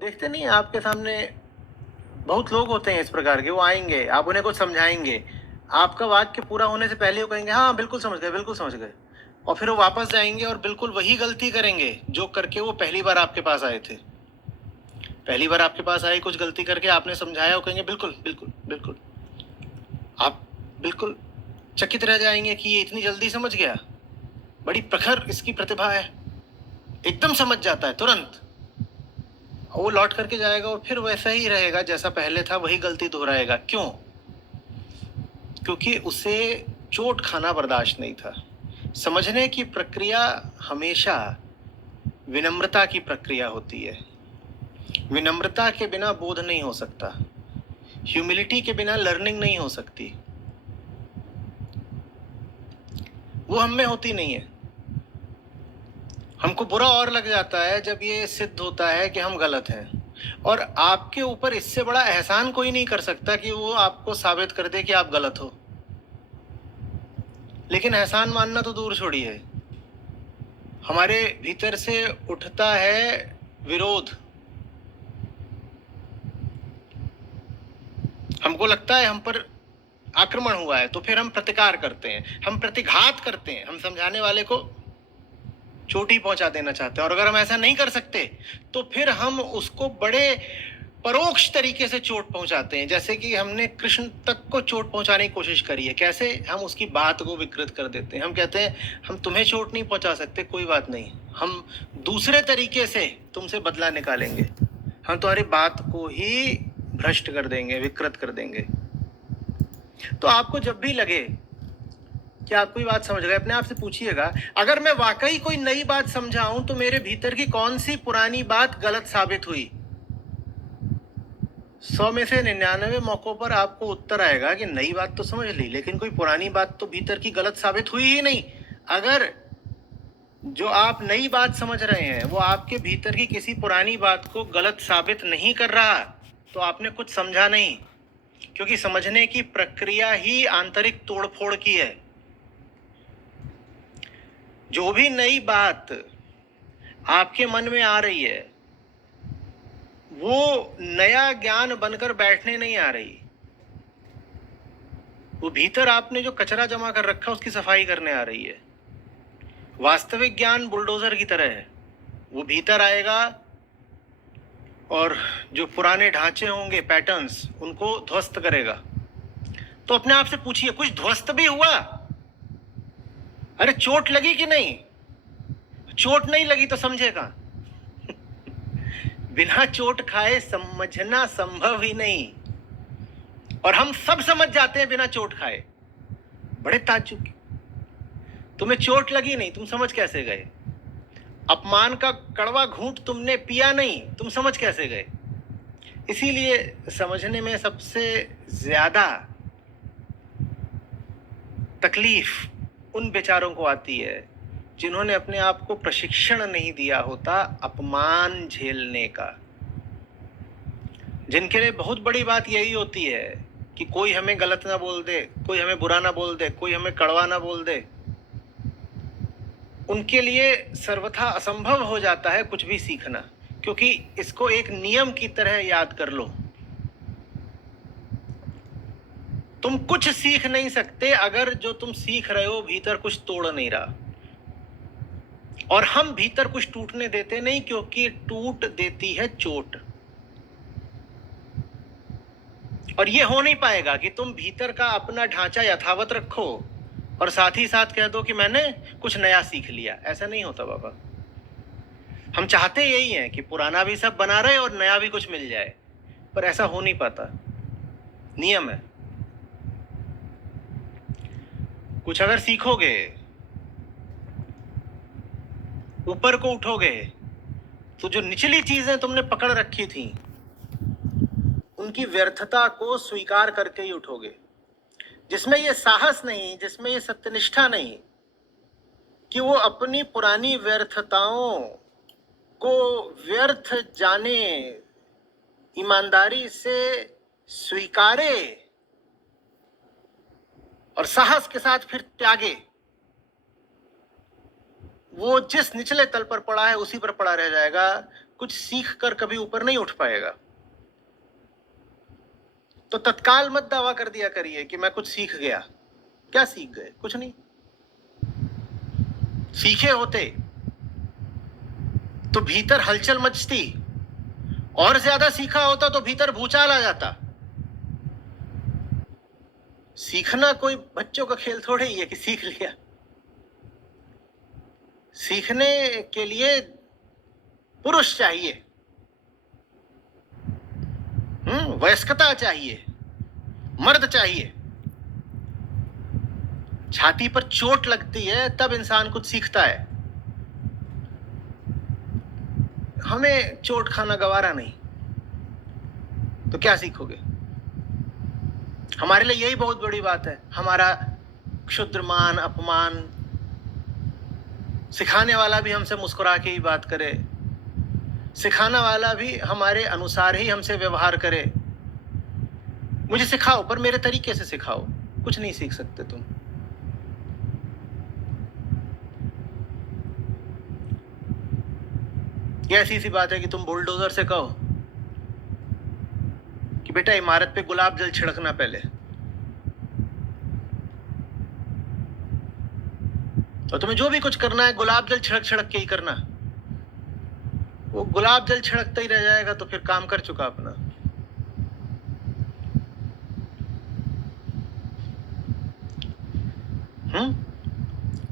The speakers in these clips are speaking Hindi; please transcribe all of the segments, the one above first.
देखते नहीं हैं आपके सामने बहुत लोग होते हैं इस प्रकार के, वो आएंगे, आप उन्हें कुछ समझाएंगे, आपका वाक्य पूरा होने से पहले वो कहेंगे हाँ बिल्कुल समझ गए, बिल्कुल समझ गए, और फिर वो वापस जाएंगे और बिल्कुल वही गलती करेंगे जो करके वो पहली बार आपके पास आए थे। पहली बार आपके पास आए, कुछ गलती करके आपने समझाया, वो कहेंगे बिल्कुल बिल्कुल बिल्कुल। आप बिल्कुल चकित रह जाएंगे कि ये इतनी जल्दी समझ गया, बड़ी प्रखर इसकी प्रतिभा है, एकदम समझ जाता है तुरंत। वो लौट करके जाएगा और फिर वैसा ही रहेगा जैसा पहले था, वही गलती दोहराएगा। क्यों? क्योंकि उसे चोट खाना बर्दाश्त नहीं था। समझने की प्रक्रिया हमेशा विनम्रता की प्रक्रिया होती है। विनम्रता के बिना बोध नहीं हो सकता, ह्यूमिलिटी के बिना लर्निंग नहीं हो सकती। वो हम में होती नहीं है। हमको बुरा और लग जाता है जब ये सिद्ध होता है कि हम गलत हैं, और आपके ऊपर इससे बड़ा एहसान कोई नहीं कर सकता कि वो आपको साबित कर दे कि आप गलत हो। लेकिन एहसान मानना तो दूर छोड़िए, हमारे भीतर से उठता है विरोध। हमको लगता है हम पर आक्रमण हुआ है, तो फिर हम प्रतिकार करते हैं, हम प्रतिघात करते हैं, हम समझाने वाले को चोट ही पहुंचा देना चाहते हैं। और अगर हम ऐसा नहीं कर सकते तो फिर हम उसको बड़े परोक्ष तरीके से चोट पहुंचाते हैं। जैसे कि हमने कृष्ण तक को चोट पहुंचाने की कोशिश करी है। कैसे? हम उसकी बात को विकृत कर देते हैं। हम कहते हैं हम तुम्हें चोट नहीं पहुंचा सकते, कोई बात नहीं, हम दूसरे तरीके से तुमसे बदला निकालेंगे, हम तुम्हारी बात को ही भ्रष्ट कर देंगे, विकृत कर देंगे। तो आपको जब भी लगे कि आप कोई बात समझ गए, अपने आप से पूछिएगा, अगर मैं वाकई कोई नई बात समझाऊं तो मेरे भीतर की कौन सी पुरानी बात गलत साबित हुई? 100 में से 99 मौकों पर आपको उत्तर आएगा कि नई बात तो समझ ली, लेकिन कोई पुरानी बात तो भीतर की गलत साबित हुई ही नहीं। अगर जो आप नई बात समझ रहे हैं वो आपके भीतर की किसी पुरानी बात को गलत साबित नहीं कर रहा, तो आपने कुछ समझा नहीं, क्योंकि समझने की प्रक्रिया ही आंतरिक तोड़फोड़ की है। जो भी नई बात आपके मन में आ रही है वो नया ज्ञान बनकर बैठने नहीं आ रही, वो भीतर आपने जो कचरा जमा कर रखा उसकी सफाई करने आ रही है। वास्तविक ज्ञान बुलडोजर की तरह है, वो भीतर आएगा और जो पुराने ढांचे होंगे, पैटर्न्स, उनको ध्वस्त करेगा। तो अपने आप से पूछिए, कुछ ध्वस्त भी हुआ? अरे चोट लगी कि नहीं? चोट नहीं लगी तो समझेगा। बिना चोट खाए समझना संभव ही नहीं, और हम सब समझ जाते हैं बिना चोट खाए। बड़े ताज्जुब, तुम्हें चोट लगी नहीं, तुम समझ कैसे गए? अपमान का कड़वा घूंट तुमने पिया नहीं, तुम समझ कैसे गए? इसीलिए समझने में सबसे ज्यादा तकलीफ उन बेचारों को आती है जिन्होंने अपने आप को प्रशिक्षण नहीं दिया होता अपमान झेलने का। जिनके लिए बहुत बड़ी बात यही होती है कि कोई हमें गलत ना बोल दे, कोई हमें बुरा ना बोल दे, कोई हमें कड़वा ना बोल दे। उनके लिए सर्वथा असंभव हो जाता है कुछ भी सीखना, क्योंकि इसको एक नियम की तरह याद कर लो, तुम कुछ सीख नहीं सकते अगर जो तुम सीख रहे हो भीतर कुछ तोड़ नहीं रहा। और हम भीतर कुछ टूटने देते नहीं, क्योंकि टूट देती है चोट। और ये हो नहीं पाएगा कि तुम भीतर का अपना ढांचा यथावत रखो और साथ ही साथ कह दो कि मैंने कुछ नया सीख लिया। ऐसा नहीं होता बाबा। हम चाहते यही हैं कि पुराना भी सब बना रहे और नया भी कुछ मिल जाए, पर ऐसा हो नहीं पाता। नियम है, कुछ अगर सीखोगे, ऊपर को उठोगे, तो जो निचली चीजें तुमने पकड़ रखी थी उनकी व्यर्थता को स्वीकार करके ही उठोगे, जिसमें ये साहस नहीं, जिसमें ये सत्यनिष्ठा नहीं कि वो अपनी पुरानी व्यर्थताओं को व्यर्थ जाने, ईमानदारी से स्वीकारे और साहस के साथ फिर त्यागे। वो जिस निचले तल पर पड़ा है उसी पर पड़ा रह जाएगा, कुछ सीख कर कभी ऊपर नहीं उठ पाएगा। तो तत्काल मत दावा कर दिया करिए कि मैं कुछ सीख गया। क्या सीख गए? कुछ नहीं। सीखे होते तो भीतर हलचल मचती, और ज्यादा सीखा होता तो भीतर भूचाल आ जाता। सीखना कोई बच्चों का खेल थोड़े ही है कि सीख लिया। सीखने के लिए पुरुष चाहिए, वयस्कता चाहिए, मर्द चाहिए। छाती पर चोट लगती है तब इंसान कुछ सीखता है। हमें चोट खाना गवारा नहीं, तो क्या सीखोगे? हमारे लिए यही बहुत बड़ी बात है, हमारा क्षुद्र मान अपमान। सिखाने वाला भी हमसे मुस्कुरा के ही बात करे, सिखाने वाला भी हमारे अनुसार ही हमसे व्यवहार करे। मुझे सिखाओ, पर मेरे तरीके से सिखाओ। कुछ नहीं सीख सकते तुम। ये ऐसी सी बात है कि तुम बुलडोजर से कहो कि बेटा इमारत पे गुलाब जल छिड़कना पहले, और तुम्हें जो भी कुछ करना है गुलाब जल छिड़क छिड़क के ही करना। वो गुलाब जल छिड़कता ही रह जाएगा तो फिर काम कर चुका अपना।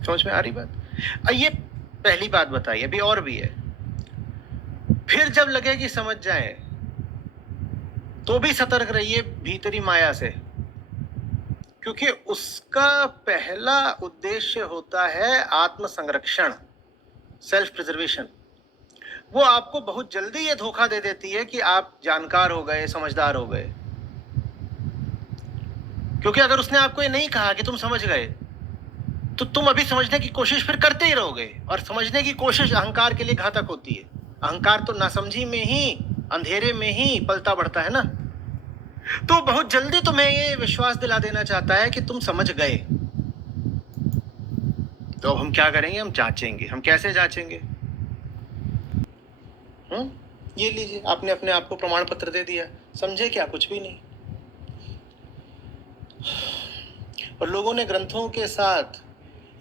समझ में आ रही बात? ये पहली बात बताई, अभी और भी है। फिर जब लगे कि समझ जाए तो भी सतर्क रहिए भीतरी माया से, क्योंकि उसका पहला उद्देश्य होता है आत्म संरक्षण, सेल्फ प्रिजर्वेशन। वो आपको बहुत जल्दी ये धोखा दे देती है कि आप जानकार हो गए, समझदार हो गए। क्योंकि अगर उसने आपको ये नहीं कहा कि तुम समझ गए, तो तुम अभी समझने की कोशिश फिर करते ही रहोगे, और समझने की कोशिश अहंकार के लिए घातक होती है। अहंकार तो नासमझी में ही, अंधेरे में ही पलता बढ़ता है ना। तो बहुत जल्दी तुम्हें ये विश्वास दिला देना चाहता है कि तुम समझ गए। तो अब हम क्या करेंगे? हम जांचेंगे। हम कैसे जांचेंगे? ये लीजिए, आपने अपने आप को प्रमाण पत्र दे दिया। समझे क्या? कुछ भी नहीं। और लोगों ने ग्रंथों के साथ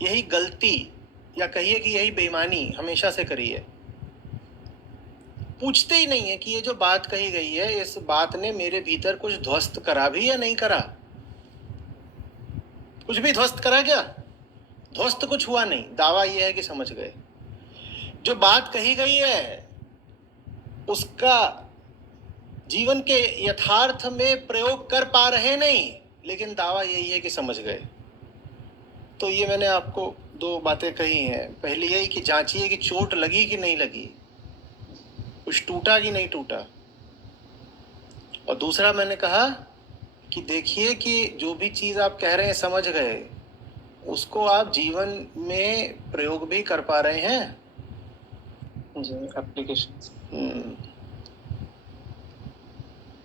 यही गलती, या कहिए कि यही बेईमानी हमेशा से करी है। पूछते ही नहीं है कि ये जो बात कही गई है, इस बात ने मेरे भीतर कुछ ध्वस्त करा भी या नहीं करा। कुछ भी ध्वस्त करा क्या? ध्वस्त कुछ हुआ नहीं। दावा यह है कि समझ गए। जो बात कही गई है उसका जीवन के यथार्थ में प्रयोग कर पा रहे नहीं, लेकिन दावा यही है कि समझ गए। तो ये मैंने आपको दो बातें कही हैं। पहली यही कि जांचिए कि चोट लगी कि नहीं लगी, कुछ टूटा कि नहीं टूटा। और दूसरा मैंने कहा कि देखिए कि जो भी चीज आप कह रहे हैं समझ गए, उसको आप जीवन में प्रयोग भी कर पा रहे हैं। जी, एप्लीकेशन।